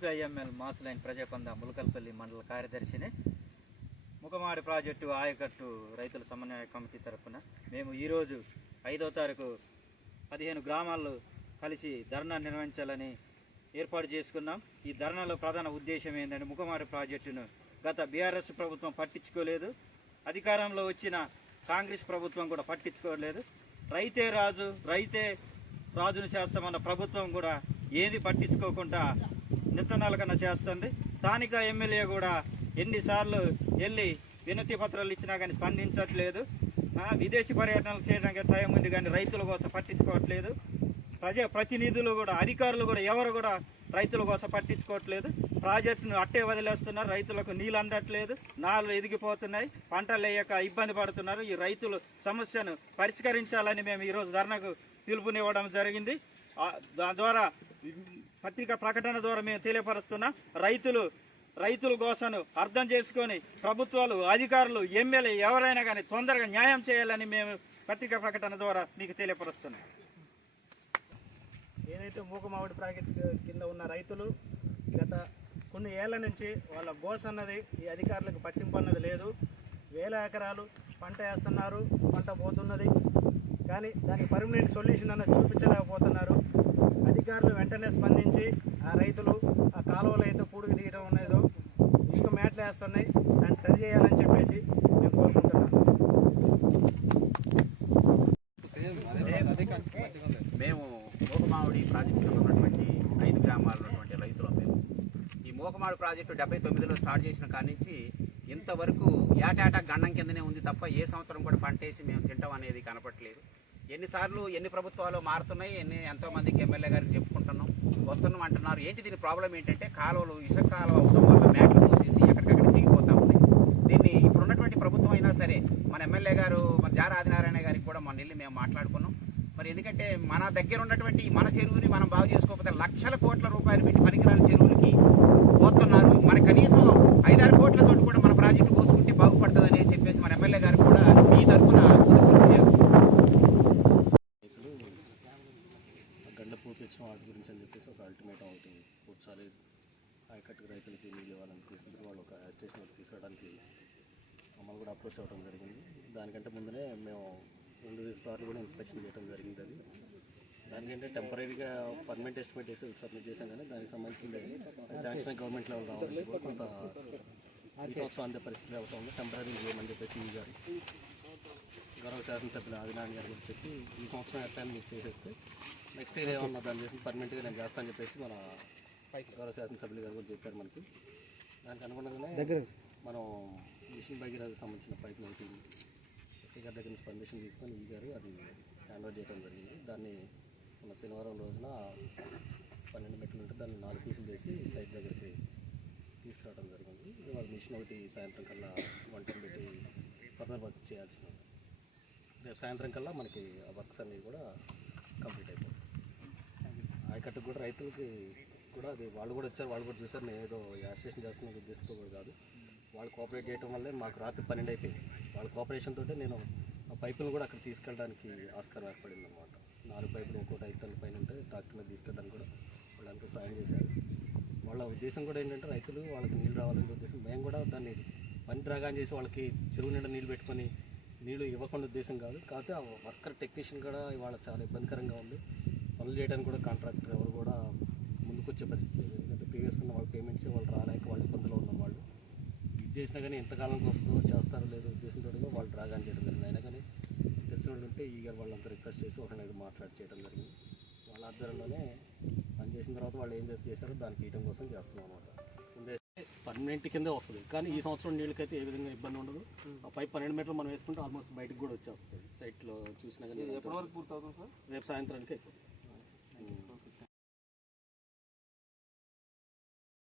CPIML మాసులైన ప్రజాకొంద Mulakalapalli మండల కార్యదర్శిని. ముఖమాడి project ఆయకట్టు రైతుల సమన్వయ కమిటీ తరఫున మేము ఈరోజు 5వ తారీఖు 15 గ్రామాల్లో కలిసి ధర్నా నిర్వహించాలని ఏర్పాటు చేసుకున్నాం. ఈ ధర్నాలో ప్రధాన ఉద్దేశం ఏంటంటే, ముఖమాడి ప్రాజెక్టును గత బీఆర్ఎస్ ప్రభుత్వం పట్టించుకోలేదు, అధికారంలో వచ్చిన కాంగ్రెస్ ప్రభుత్వం కూడా పట్టించుకోలేదు. రైతే రాజు రైతే రాజును చేస్తామన్న ప్రభుత్వం కూడా ఏది పట్టించుకోకుండా నిట్టనాల కన్నా చేస్తుంది. స్థానిక ఎమ్మెల్యే కూడా ఎన్నిసార్లు వెళ్ళి వినతి పత్రాలు ఇచ్చినా కానీ స్పందించట్లేదు. విదేశీ పర్యటనలు చేయడానికి టైం ఉంది కానీ రైతుల కోసం పట్టించుకోవట్లేదు. ప్రతినిధులు కూడా అధికారులు కూడా ఎవరు కూడా రైతుల కోసం పట్టించుకోవట్లేదు. ప్రాజెక్టును అట్టే వదిలేస్తున్నారు. రైతులకు నీళ్ళు అందట్లేదు, నాళ్ళు ఎదిగిపోతున్నాయి, పంటలు వేయక ఇబ్బంది పడుతున్నారు. ఈ రైతుల సమస్యను పరిష్కరించాలని మేము ఈరోజు ధర్నాకు పిలుపునివ్వడం జరిగింది. దాని ద్వారా పత్రికా ప్రకటన ద్వారా మేము తెలియపరుస్తున్నాం. రైతుల కోసం అర్థం చేసుకొని ప్రభుత్వాలు, అధికారులు, ఎమ్మెల్యే ఎవరైనా కానీ తొందరగా న్యాయం చేయాలని మేము పత్రికా ప్రకటన ద్వారా మీకు తెలియపరుస్తున్నాం. ఏదైతే మూకమావిడి ప్రాజెక్టు కింద ఉన్న రైతులు గత కొన్ని ఏళ్ల నుంచి వాళ్ళ గోస అన్నది ఈ అధికారులకు పట్టింపు అన్నది లేదు. వేల ఎకరాలు పంట వేస్తున్నారు, పంట పోతున్నది, కానీ దానికి పర్మనెంట్ సొల్యూషన్ అన్నది చూపించలేకపోతున్నారు. అధికారులు వెంటనే స్పందించి ఆ రైతులు ఆ కాలువలు అయితే పూడికి తీయడం ఉన్నదో ఇసుక మేటలు వేస్తున్నాయి, దాన్ని సరి చేయాలని చెప్పేసి మేము కోరుకుంటున్నాం. మేము మూకమావిడి ప్రాజెక్టులో ఉన్నటువంటి 5 గ్రామాల్లో ఉన్నటువంటి రైతులు. మేము ఈ మూకమావిడి ప్రాజెక్టు 79లో స్టార్ట్ చేసిన కాడి నుంచి ఇంతవరకు ఏటేటా గండం కిందనే ఉంది తప్ప ఏ సంవత్సరం కూడా పంట వేసి మేము తింటాం అనేది కనపట్లేదు. ఎన్ని ప్రభుత్వాలు మారుతున్నాయి, ఎంతోమందికి ఎమ్మెల్యే గారికి చెప్పుకుంటున్నాం, వస్తున్నాం అంటున్నారు. ఏంటి దీని ప్రాబ్లం ఏంటంటే, కాలువలు ఇసుక కాలువ అవడం వల్ల మేటలు పోసేసి ఎక్కడికక్కడ దిగిపోతా ఉన్నాయి. దీన్ని ఇప్పుడున్నటువంటి ప్రభుత్వం అయినా సరే, మన ఎమ్మెల్యే గారు మన జారా ఆదినారాయణ గారికి కూడా మొన్న వెళ్ళి మేము మాట్లాడుకున్నాం. మరి ఎందుకంటే మన దగ్గర ఉన్నటువంటి మన చెరువుని మనం బాగు చేసుకోకపోతే లక్షల కోట్ల రూపాయలు పెట్టి పనికిరాని చెరువులకి పోతున్నారు. మన కనీసం 5-6 కోట్లతో కూడా మన ప్రాజెక్టు పోసుకుంటే బాగుపడుతుందని చెప్పేసి మన ఎమ్మెల్యే గారు కూడా మీ తరఫున గండ పూర్తించిన వాటి గురించి అని చెప్పేసి ఒక అల్టిమేటం ఒకటి పూర్చాలి. ఆయకట్టు రైతులకి నీళ్ళు ఇవ్వాలని తీసుకుంటే వాళ్ళు ఒక స్టేషన్ తీసుకురావడానికి మమ్మల్ని కూడా అప్రోచ్ అవ్వడం జరిగింది. దానికంటే ముందునే మేము 2 సార్లు కూడా ఇన్స్పెక్షన్ చేయడం జరిగింది. అది దానికంటే టెంపరీగా పర్మనెంట్ ఎస్టిమేట్ వేసి సబ్మిట్ చేశాం, కానీ దానికి సంబంధించింది శాంక్షన్ గవర్నమెంట్ లెవెల్ రావాలని కొంత ఈ సంవత్సరం అందే పరిస్థితి అవుతుంది. టెంపరీ చేయమని చెప్పేసి ఈ గారు గౌరవ శాసనసభ్యులు ఆదినారాయణ గారు కూడా చెప్పి ఈ సంవత్సరం ఎట్లా మీకు చేసేస్తే నెక్స్ట్ ఇయర్ ఏమన్నా దాన్ని చేసి పర్మనెంట్గా నేను చేస్తానని చెప్పేసి మన గౌరవ శాసనసభ్యులు గారు కూడా చెప్పారు మనకి. దానికి అనుగుణంగానే మనం మిషన్ భగీరథకు సంబంధించిన పైప్ ఒకటి ఎస్సీ గారి దగ్గర నుంచి పర్మిషన్ తీసుకొని ఈ గారు అది హ్యాండ్ ఓవర్ చేయడం జరిగింది. దాన్ని మన శనివారం రోజున 12 మెట్లు ఉంటే దాన్ని 4 పీసులు చేసి సైట్ దగ్గరికి తీసుకురావడం జరిగింది. వాళ్ళ మిషన్ ఒకటి సాయంత్రం కల్లా 1 టైం పెట్టి ఫర్దర్ వర్క్ చేయాల్సిన రేపు సాయంత్రం కల్లా మనకి ఆ వర్క్స్ అన్నీ కూడా కంప్లీట్ అయిపోతాయి. ఆయకట్టుకు కూడా రైతులకి కూడా అది వాళ్ళు కూడా వచ్చారు, వాళ్ళు కూడా చూసారు. నేను ఏదో యాజిటేషన్ చేస్తున్న ఉద్దేశంతో కూడా కాదు, వాళ్ళు కోఆపరేట్ చేయడం వల్లే మాకు రాత్రి 12 అయిపోయింది. వాళ్ళ కోఆపరేషన్ తోటే నేను ఆ పైపులు కూడా అక్కడ తీసుకెళ్ళడానికి ఆస్కారం ఏర్పడింది అన్నమాట. 4 పైపులు ఒక్కోటి 5 టన్నుల పైన ఉంటే ట్రాక్టర్ మీద తీసుకెళ్ళడానికి కూడా వాళ్ళు ఎంతో సాయం చేశారు. వాళ్ళ ఉద్దేశం కూడా ఏంటంటే రైతులు వాళ్ళకి నీళ్ళు రావాలనే ఉద్దేశం. మేము కూడా దాన్ని పని డ్రాగాన్ చేసి వాళ్ళకి చెరువు నిండా నీళ్ళు పెట్టుకొని నీళ్ళు ఇవ్వకుండా ఉద్దేశం కాదు. కాకపోతే ఆ వర్కర్ టెక్నీషియన్ కూడా ఇవాళ చాలా ఇబ్బందికరంగా ఉంది. పనులు చేయడానికి కూడా కాంట్రాక్టర్ ఎవరు కూడా ముందుకు వచ్చే పరిస్థితి లేదు. ఎందుకంటే ప్రీవియస్గా వాళ్ళ పేమెంట్స్ వాళ్ళు రాలేక వాళ్ళు ఇబ్బందులు ఉన్న వాళ్ళు ఇది చేసినా కానీ ఎంతకాలంకి వస్తుందో చేస్తారో లేదో ఉద్దేశంతో వాళ్ళు డ్రాగాన్ చేయడం జరిగింది. అయినా కానీ తెలిసిన వాళ్ళు ఉంటే ఈ గారు వాళ్ళంతా రిక్వెస్ట్ చేసి ఒకరినైతే మాట్లాడి చేయడం జరిగింది. వాళ్ళ ఆధ్వర్యంలోనే పని చేసిన తర్వాత వాళ్ళు ఏం చేశారో దానికి ఇవ్వడం కోసం చేస్తున్నాం అన్నమాట. ముందే పర్మనెంట్ కిందే వస్తుంది, కానీ ఈ సంవత్సరం నీళ్ళకైతే ఏ విధంగా ఇబ్బంది ఉండదు. ఆ పైప్ 12 మీటర్లు మనం వేసుకుంటే ఆల్మోస్ట్ బయటకు కూడా వచ్చేస్తుంది. సైట్లో చూసినా కానీ ఎప్పటి వరకు పూర్తవుతుంది సార్? రేపు సాయంత్రానికి అయిపోతుంది.